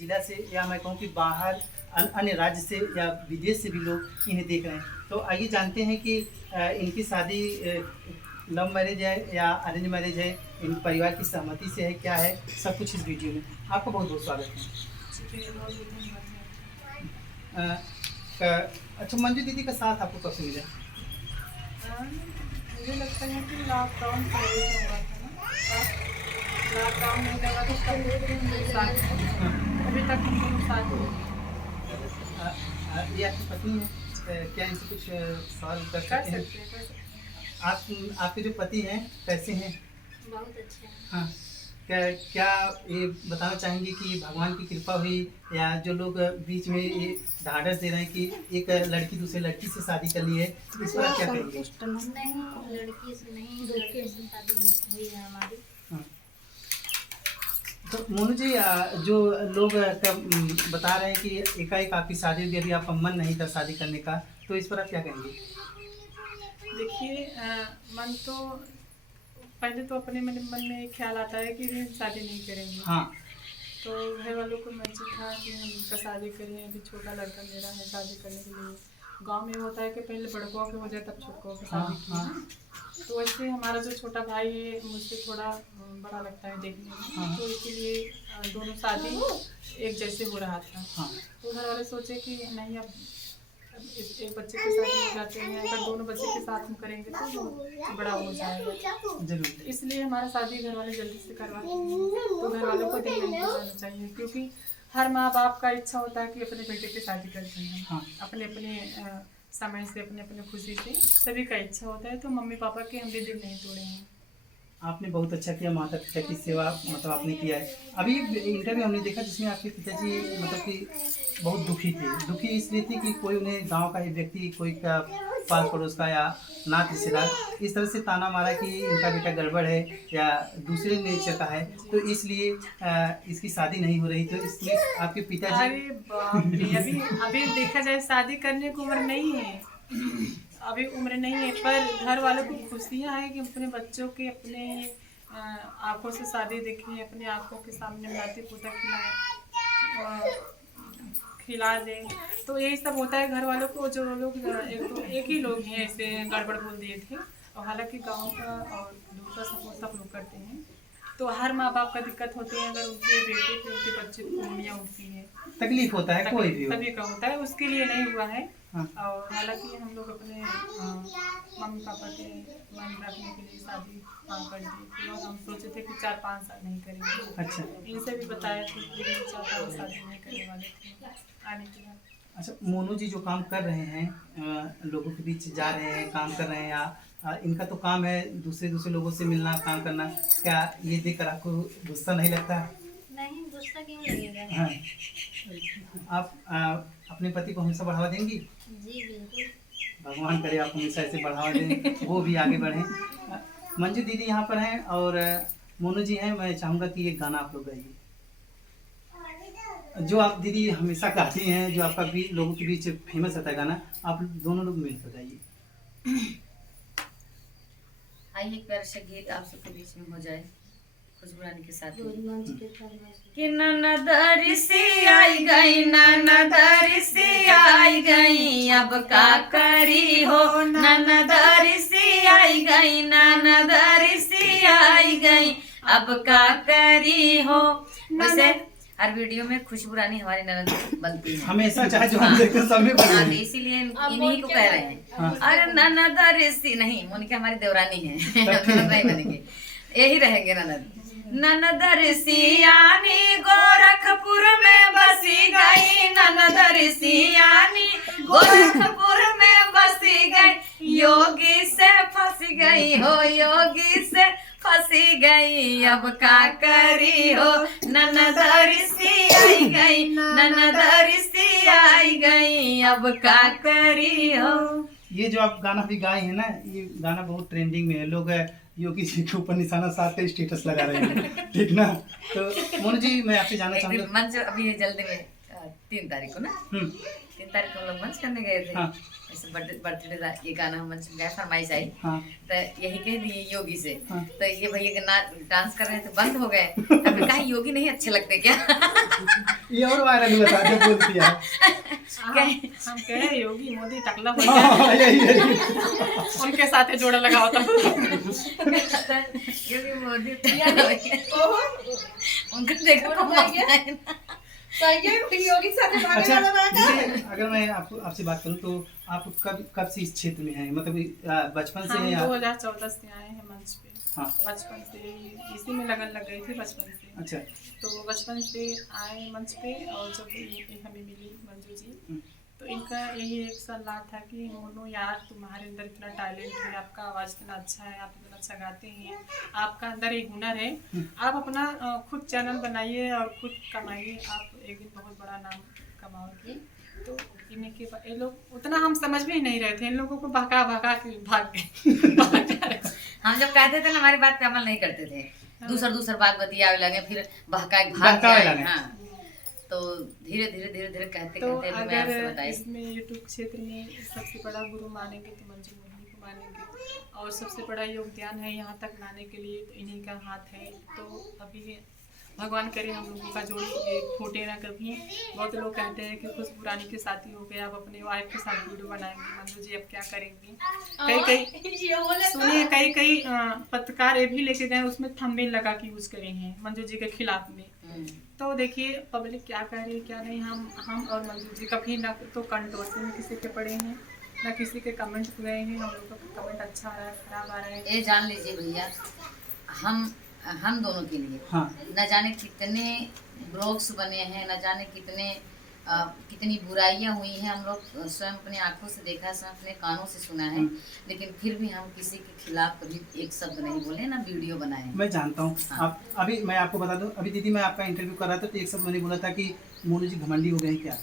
जिला से या मैं कहूँ कि बाहर अन्य राज्य से या विदेश से भी लोग इन्हें देख रहे हैं। तो आइए जानते हैं कि इनकी शादी लव मैरिज है या अरेंज मैरिज है, इन परिवार की सहमति से है, क्या है, सब कुछ इस वीडियो में। आपका बहुत बहुत स्वागत है। अच्छा, मंजू दीदी का साथ आपको कब से मिला? मुझे लगता है कि लॉकडाउन पहले से हुआ था ना, लॉकडाउन नहीं लगा तो तब साथ अभी तक हम दोनों साथ ये आपकी पत्नी है, क्या इनसे कुछ सवाल कर सकते हैं? आप आपके जो पति हैं कैसे हैं? बहुत अच्छे हैं। हाँ, क्या ये बताना चाहेंगे कि भगवान की कृपा हुई या जो लोग बीच में ये ढाढ़स दे रहे हैं कि एक लड़की दूसरे लड़की से शादी कर ली है, इस पर आप क्या कहेंगे? नहीं, लड़की से नहीं, लड़के से शादी हुई है हमारी। हाँ। तो मोनू जी, जो लोग बता रहे हैं कि एकाएक आपकी शादी हुई, अभी आपका मन नहीं था शादी करने का, तो इस पर आप क्या कहेंगे? देखिए, मन तो पहले तो अपने मन में एक ख्याल आता है कि हम शादी नहीं करेंगे। हाँ। तो घर वालों को मंजूर था कि हम उसका शादी करें, अभी छोटा लड़का मेरा है शादी करने के लिए। गांव में होता है कि पहले बड़कों के हो जाए तब छोटकों की शादी की। हाँ। तो वैसे हमारा जो छोटा भाई है मुझसे थोड़ा बड़ा लगता है देखने में। हाँ। तो इसीलिए दोनों शादी एक जैसे हो रहा था। हाँ। तो घर वाले सोचे कि नहीं, अब एक बच्चे के साथ हो जाते हैं, अगर दोनों बच्चे के साथ हम करेंगे तो बड़ा हो जाएगा। जरूर। इसलिए हमारा शादी घर वाले जल्दी से करवाते हैं। तो घर वालों को दिल नहीं करना चाहिए, क्योंकि हर माँ बाप का इच्छा होता है कि अपने बेटे की शादी करते हैं। हाँ। अपने अपने समय से, अपने अपने खुशी से सभी का इच्छा होता है। तो मम्मी पापा के हम भी दिल नहीं तोड़े हैं। आपने बहुत अच्छा किया, माता पिता की सेवा मतलब आपने किया है। अभी इंटरव्यू हमने देखा जिसमें आपके पिताजी मतलब कि बहुत दुखी इसलिए थे कि कोई उन्हें गांव का ही व्यक्ति, कोई का पास पड़ोस का या नात रिश्तेदार इस तरह से ताना मारा कि इनका बेटा गड़बड़ है या दूसरे नेचर का है, तो इसलिए इसकी शादी नहीं हो रही। तो इसलिए आपके पिताजी अरे बाप रे, अभी देखा जाए शादी करने की उम्र नहीं है, अभी उम्र नहीं है, पर घर वालों को खुशियाँ है कि अपने बच्चों के अपने आंखों से शादी देखें, अपने आंखों के सामने नाती पोता खिला दें। तो यही सब होता है घर वालों को। जो लोग एक ही लोग हैं ऐसे गड़बड़ बोल दिए थे, और हालांकि गांव का और दूसरा सपोर्ट सब लोग करते हैं। तो हर माँ बाप का दिक्कत होती है अगर उनके बेटे पे उनके बच्चे को उंगलियाँ उठती है, तकलीफ होता है, कोई भी हो। सभी का होता है, उसके लिए नहीं हुआ है। हाँ। और हालांकि हम लोग अपने मम्मी पापा के मन रखने के लिए शादी कर दी। तो हम सोचे थे कि 4-5 साल नहीं करेंगे। अच्छा। इनसे भी बताया था कि 4 साल शादी नहीं करने वाले थे आने के बाद। अच्छा, मोनू जी जो काम कर रहे हैं, लोगों के बीच जा रहे हैं, काम कर रहे हैं, या इनका तो काम है दूसरे लोगों से मिलना, काम करना, क्या ये देखकर आपको गुस्सा नहीं लगता? नहीं, गुस्सा क्यों लगेगा? हाँ। आप अपने पति को हमेशा बढ़ावा देंगी? जी बिल्कुल। भगवान करे आप हमेशा ऐसे बढ़ावा दें, वो भी आगे बढ़ें। मंजू दीदी यहाँ पर हैं और मोनू जी हैं। मैं चाहूँगा कि ये गाना आप लोग गाइए जो आप दीदी हमेशा गाती हैं, जो आपका भी लोगों के बीच फेमस रहता है गाना, आप दोनों लोग मिलकर गाइए। आइए एक प्यारा सा गीत आप सबके बीच में हो जाए खुशबू रानी के साथ कि ननदरी सी आई गई, ननदरी सी आई गई, अब का करी हो, ननदरी सी आई गई, ननदरी सी आई गई, अब का करी हो। वैसे हर वीडियो में खुशबू रानी हमारी ननद बनती है हमेशा, चाहे जो हम देखते समय हाँ, इसीलिए इन्हीं को कह रहे हैं। अरे ननद सी नहीं, मोनिका हमारी देवरानी है ननद नहीं बनेंगे, यही रहेंगे ननद। ननद सियानी गोरखपुर में बसी गई, ननद सियानी गोरखपुर में बसी गई, योगी से फंस गई हो, योगी से फंसी गई, अब का करी हो, ननदर सी आई गई, ननदर सी आई गई, अब का करी हो। ये जो आप गाना भी गाए हैं ना, ये गाना बहुत ट्रेंडिंग में है। लोग योगी जी के ऊपर निशाना साध कर स्टेटस लगा रहे हैं, ठीक ना? तो मोनू जी, मैं आपसे जानना चाहूँगा, मंच अभी जल्दी में 3 तारीख को ना, 3 तारीख को हम लोग मंच करने गए थे। हाँ। बर्थडे ये गाना हम मंच में गए, फरमाइश आई। हाँ। तो यही कह दिए योगी से। हाँ। तो ये भैया डांस कर रहे थे, बंद हो गए। हमने कहा योगी नहीं अच्छे लगते क्या? ये और वायरल हुआ था जब बोलती है। हम कहे योगी मोदी टकला हो हाँ, गया, यही उनके साथ जोड़ा लगा होता। क्योंकि मोदी उनको देखो कब आता है ना। अच्छा, जैसे अगर मैं आपसे बात करूं तो आप कब से इस क्षेत्र में हैं, मतलब बचपन से हम हैं या? 2014 से आए हैं मंच पे। हाँ। बचपन से इसी में लगन लग गई थी बचपन से। अच्छा। तो बचपन से आए मंच पे, और जब ये हमें मिली मंजू जी, तो इनका यही एक सलाह था कि मोनू यार, तुम्हारे अंदर इतना टैलेंट है, आपका आवाज़ इतना अच्छा है, आप इतना अच्छा गाते हैं, आपका अंदर एक हुनर है, आप अपना खुद चैनल बनाइए और खुद कमाइए, आप एक दिन बहुत बड़ा नाम कमाओगे। तो इन्हीं के ये लोग उतना हम समझ भी नहीं रहे थे, इन लोगों को भगा भगा के भाग गए। हम जब कहते थे ना, हमारी बात पे अमल नहीं करते थे, दूसर बात बतियावे लगे, फिर बहकाए भाग बहकावे जाए। लगे। हाँ, तो धीरे धीरे कहते तो कहते मैं आपसे अगर बताई। इसमें यूट्यूब क्षेत्र में सबसे बड़ा गुरु मानेंगे तो मंजू मोहिनी को मानेंगे, और सबसे बड़ा योगदान है यहाँ तक लाने के लिए तो इन्हीं का हाथ है। तो अभी भगवान करे हम लोगों का जोड़ी फूटे ना कभी। बहुत लोग कहते हैं कि खुशबू रानी के साथी हो गए, आप अपने वाइफ के साथ वीडियो बनाएंगे, मंजू जी अब क्या करेंगी। कई पत्रकार ये भी लेके गए, उसमें थंबनेल लगा के यूज करे हैं मंजू जी के खिलाफ में। तो देखिए पब्लिक क्या कह रही है क्या नहीं। हम और मंजू जी कभी ना तो कंट्रोवर्सी में किसी के पड़े हैं, ना किसी के कमेंट गए हैं। हम लोग का कमेंट अच्छा आ रहा है, खराब आ रहा है, ये जान लीजिए भैया, हम दोनों के लिए हाँ। न जाने कितने ब्लॉग्स बने हैं, न जाने कितनी बुराइयां हुई हैं, हम लोग स्वयं अपने आंखों से देखा है, स्वयं अपने कानों से सुना है, लेकिन फिर भी हम किसी के खिलाफ कभी एक शब्द नहीं बोले, ना वीडियो बनाए। मैं जानता हूँ। हाँ। आप अभी मैं आपको बता दूं, अभी दीदी मैं आपका इंटरव्यू कर रहा था तो एक शब्द मैंने बोला था कि मोनू जी घमंडी हो गए क्या।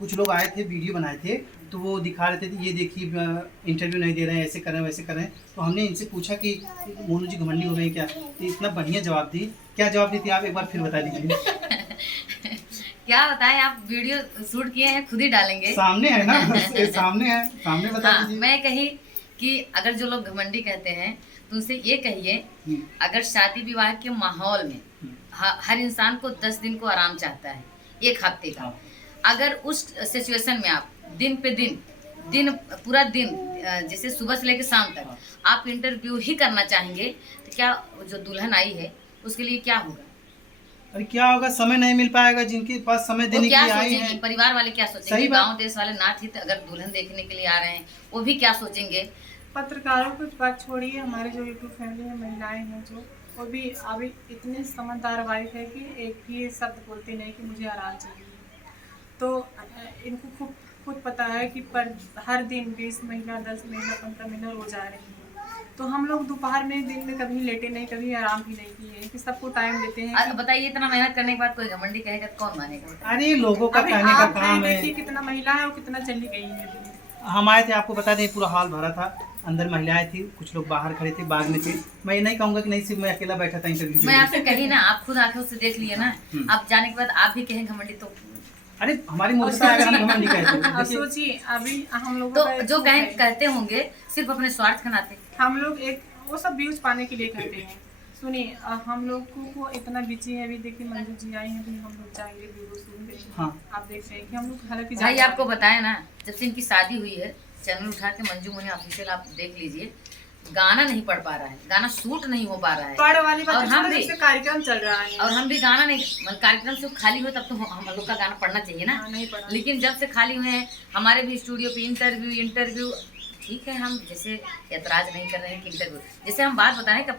कुछ लोग आए थे, वीडियो बनाए थे, तो वो दिखा रहे थे ये देखिए इंटरव्यू नहीं दे रहे हैं, ऐसे कर रहे हैं वैसे कर रहे हैं। तो हमने इनसे पूछा कि मोनू जी घमंडी हो गए क्या, तो इतना बढ़िया जवाब दी। क्या जवाब दी थी आप एक बार फिर बता दीजिए। क्या बताएं, आप वीडियो शूट किए हैं, खुद ही डालेंगे। सामने है ना, सामने है, सामने बता हाँ, दीजिए। मैं कही कि अगर जो लोग घमंडी कहते हैं तो उनसे ये कहिए, अगर शादी विवाह के माहौल में हर इंसान को 10 दिन को आराम चाहता है, एक हफ्ते का। अगर उस सिचुएशन में आप दिन पे दिन पूरा दिन जैसे सुबह से लेकर शाम तक आप इंटरव्यू ही करना चाहेंगे, तो क्या जो दुल्हन आई है उसके लिए क्या होगा? अरे क्या होगा, समय नहीं मिल पाएगा। जिनके पास समय देने के लिए आई सोचेंगे, है, परिवार वाले क्या सही सोचेंगे, बात। गांव देश वाले नाथ हित अगर दुल्हन देखने के लिए आ रहे हैं वो भी क्या सोचेंगे। पत्रकारों की बात छोड़िए, हमारे जो यूट्यूब फैमिली में महिलाएं हैं जो, वो भी अभी इतनी समझदार वाइफ है कि एक भी शब्द बोलती नहीं कि मुझे आराम चाहिए। तो इनको खुद पता है कि पर हर दिन 20 महीना 10 महीना 15 महीना रोज आ रही है। तो हम लोग दोपहर में दिन में कभी लेटे नहीं, कभी आराम भी नहीं किए, कि सबको टाइम देते हैं। बताइए, इतना मेहनत करने के बाद कोई घमंडी कहेगा तो कौन मानेगा? अरे लोगों का अभी कहने का आप काम है। देखिए कितना महिला है और कितना चली गई है। हम आए थे, आपको बता दें पूरा हाल भरा था, अंदर महिलाएं थी, कुछ लोग बाहर खड़े थे, बाग में थे। मैं ये नहीं कहूँगा कि नहीं सिर्फ मैं अकेला बैठा था इंटरव्यू। मैं आपसे कही ना, आप खुद आंखों से देख लिए ना, आप जाने के बाद आप भी कहें घमंडी तो। अरे हमारी मूर्खता है अगर हम घमंडी कहते हैं। अब सोचिए अभी हम लोग तो जो कहते होंगे सिर्फ अपने स्वार्थ के नाते, हम लोग एक वो सब व्यूज पाने के लिए करते हैं। सुनिए हम लोग को इतना बिजी है। अभी देखिए मंजू जी आई हैं, अभी हम लोग जाएंगे वीडियो शूट। हाँ। आप देख रहे हैं कि हम लोग हालांकि भाई आपको बताया ना, जब से इनकी शादी हुई है, चैनल उठा के मंजू मोहिनी ऑफिशियल आप देख लीजिए, गाना नहीं पढ़ पा रहा है, गाना शूट नहीं हो पा रहा है। पढ़ वाली बात, और हम भी कार्यक्रम चल रहा है और हम भी गाना नहीं, कार्यक्रम से खाली हुए तब तो हम लोग का गाना पढ़ना चाहिए ना। नहीं पढ़ा। लेकिन जब से खाली हुए हैं, हमारे भी स्टूडियो पे इंटरव्यू ठीक है, हम जैसे ऐतराज नहीं कर रहे हैं कि इंटरव्यू, जैसे हम बात बताएं कि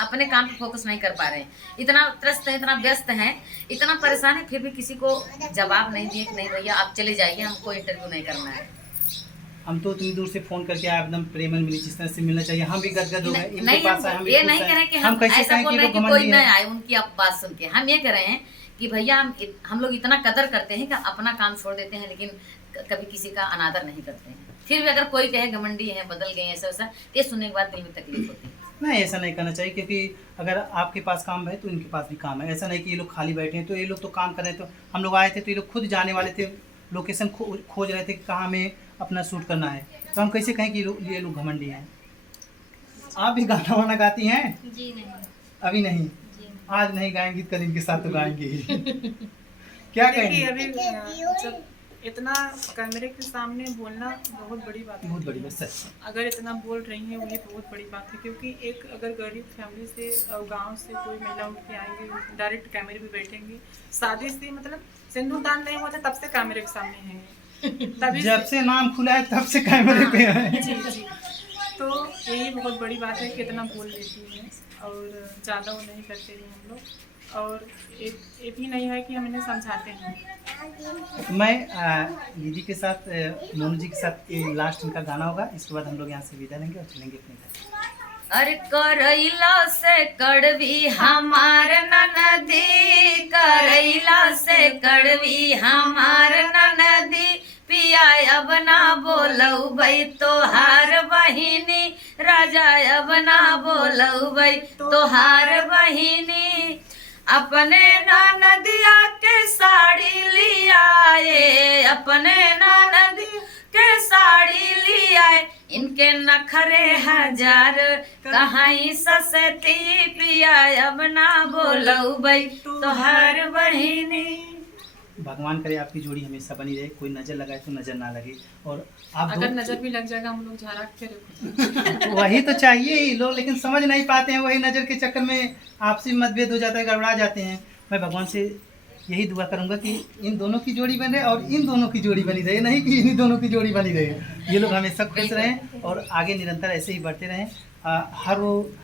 अपने काम पे फोकस नहीं कर पा रहे हैं, इतना त्रस्त है, इतना व्यस्त हैं, इतना परेशान है, फिर भी किसी को जवाब नहीं दिए कि नहीं भैया आप चले जाइए, हमको इंटरव्यू नहीं करना है। हम तो इतनी दूर से फोन करके आए, एकदम प्रेमल मिली जिस तरह से मिलना चाहिए। हम भी गदगद हो गए इनके नहीं, पास आए, हम भी ये खुश नहीं हैं। कह रहे कि हम कैसे ऐसा कहें बोल कि रहे वो कि कोई घमंडी नहीं है। आए उनकी आप बात सुन के। हम ये कह रहे हैं कि भैया हम लोग इतना कदर करते हैं कि अपना काम छोड़ देते हैं, लेकिन कभी किसी का अनादर नहीं करते हैं। फिर भी अगर कोई कहे घमंडी है, बदल गए, ऐसा वैसा, ये सुनने के बाद दिल में तकलीफ होती है। नहीं, ऐसा नहीं करना चाहिए, क्योंकि अगर आपके पास काम है तो इनके पास भी काम है। ऐसा नहीं कि ये लोग खाली बैठे हैं, तो ये लोग तो काम कर रहे थे। तो हम लोग आए थे तो ये लोग खुद जाने वाले थे, लोकेशन खोज रहे थे कि कहाँ हमें अपना शूट करना है। तो हम कैसे कहें कि ये लोग घमंडी हैं। आप भी गाना वाना गाती हैं? जी नहीं, अभी नहीं, जी। आज नहीं गाएंगी, कल इनके साथ तो गाएंगे ही। क्या देखिए कहेंगे? अभी जब इतना कैमरे के सामने बोलना बहुत बड़ी बात है। बहुत बड़ी बात, सच। अगर इतना बोल रही हैं वो ये बहुत बड़ी बात है, क्योंकि एक अगर गरीब फैमिली से और गांव से कोई महिला उठ के आएंगे, डायरेक्ट कैमरे पे बैठेंगे, शादी से मतलब सिंदूर दान नहीं हुआ था तब से कैमरे के सामने हैं, तभी जब से नाम खुला है तब से कैमरे पे है। जी जी। तो यही बहुत बड़ी बात है कि इतना बोल लेती हैं और ज़्यादा वो नहीं करते हैं हम लोग। और ये भी नहीं है कि हम इन्हें समझाते हैं। मैं दीदी के साथ मोनू जी के साथ ये लास्ट इनका गाना होगा, इसके बाद हम लोग यहाँ से विदा लेंगे और चलेंगे अपने घर। अरे करैला से कड़वी हमार ननदी, करैला से कड़वी हमार ननदी, पिया अब ना बोलऊ बई तोहार बहिनी, राजा अब ना बोलऊ बई तोहार बहिनी, अपने ननदिया के साड़ी लियाए, अपने ननदी के साड़ी लियाए, इनके नखरे हजार कहाँ सस्ती, पिया अब ना बोलऊ बई तोहार बहिनी। भगवान करे आपकी जोड़ी हमेशा बनी रहे, कोई नजर लगाए तो नजर ना लगे। और आप अगर नजर भी लग जाएगा हम लोग झाड़ा के रखो। वही तो चाहिए ही लोग, लेकिन समझ नहीं पाते हैं, वही नज़र के चक्कर में आपसी मतभेद हो जाता है, गड़बड़ा जाते हैं। मैं भगवान से यही दुआ करूंगा कि इन दोनों की जोड़ी बने और इन दोनों की जोड़ी बनी रहे, नहीं कि इन दोनों की जोड़ी बनी रहे। ये लोग हमेशा खुश रहें और आगे निरंतर ऐसे ही बढ़ते रहें। हर वो